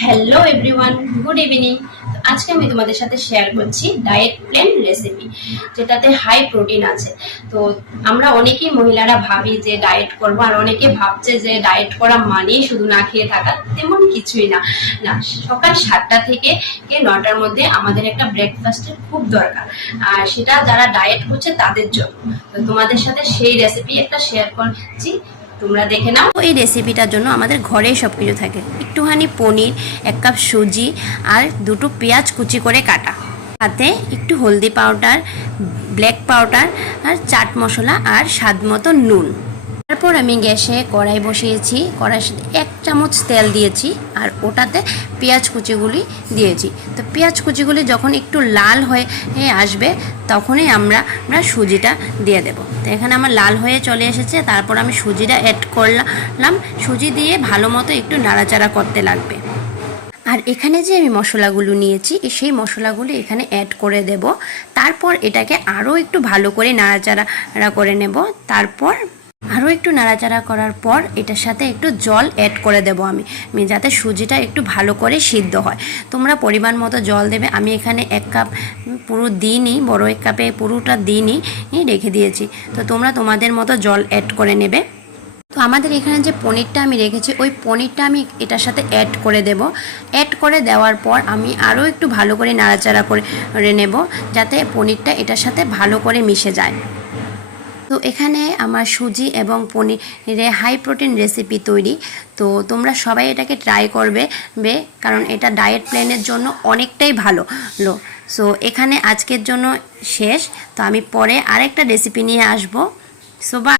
Hello everyone, good evening. আজকে আমি তোমাদের সাথে শেয়ার করছি ডায়েট প্ল্যান রেসিপি, যেটাতে হাই প্রোটিন আছে। তো আমরা অনেকেই মহিলারা ভাবি যে ডায়েট করবো, আর অনেকে ভাবছে যে ডায়েট করা মানেই শুধু না খেয়ে থাকা। তেমন কিছুই না। না, সকাল 7টা থেকে 9টার মধ্যে আমাদের একটা ব্রেকফাস্টের খুব দরকার, আর সেটা যারা ডায়েট করছে তাদের জন্য। তো তোমাদের সাথে সেই রেসিপি একটা শেয়ার করছি, তোমরা দেখে নাও। এই রেসিপিটার জন্য আমাদের ঘরেই সব কিছু থাকে। একটুখানি পনির, 1 কাপ সুজি, আর 2টো পেঁয়াজ কুচি করে কাটা, সাথে একটু হলদি পাউডার, ব্ল্যাক পাউডার, আর চাট মশলা, আর স্বাদ মতো নুন। তারপর আমি গ্যাসে কড়াই বসিয়েছি, কড়াইয়ের সাথে 1 চামচ তেল দিয়েছি, আর ওটাতে পেঁয়াজ কুচিগুলি দিয়েছি। তো পেঁয়াজ কুচিগুলি যখন একটু লাল হয়ে আসবে, তখনই আমরা সুজিটা দিয়ে দেব। তো এখানে আমার লাল হয়ে চলে এসেছে, তারপর আমি সুজিটা অ্যাড করলাম। সুজি দিয়ে ভালো মতো একটু নাড়াচাড়া করতে লাগবে। আর এখানে যে আমি মশলাগুলো নিয়েছি, সেই মশলাগুলো এখানে অ্যাড করে দেব। তারপর এটাকে আরও একটু ভালো করে নাড়াচাড়া করে নেব। তারপর আরও একটু নাড়াচাড়া করার পর এটার সাথে একটু জল অ্যাড করে দেবো আমি, যাতে সুজিটা একটু ভালো করে সিদ্ধ হয়। তোমরা পরিমাণ মতো জল দেবে। আমি এখানে 1 কাপ পুরো দিইনি, বড় 1 কাপে পুরোটা দিইনি, রেখে দিয়েছি। তো তোমরা তোমাদের মতো জল অ্যাড করে নেবে। তো আমাদের এখানে যে পনিরটা আমি রেখেছি, ওই পনিরটা আমি এটার সাথে অ্যাড করে দেব। অ্যাড করে দেওয়ার পর আমি আরও একটু ভালো করে নাড়াচাড়া করে নেব, যাতে পনিরটা এটার সাথে ভালো করে মিশে যায়। তো এখানে আমার সুজি এবং পনিরে হাই প্রোটিন রেসিপি তৈরি। তো তোমরা সবাই এটাকে ট্রাই করবে, কারণ এটা ডায়েট প্ল্যানের জন্য অনেকটাই ভালো। সো এখানে আজকের জন্য শেষ। তো আমি পরে আরেকটা রেসিপি নিয়ে আসবো। সো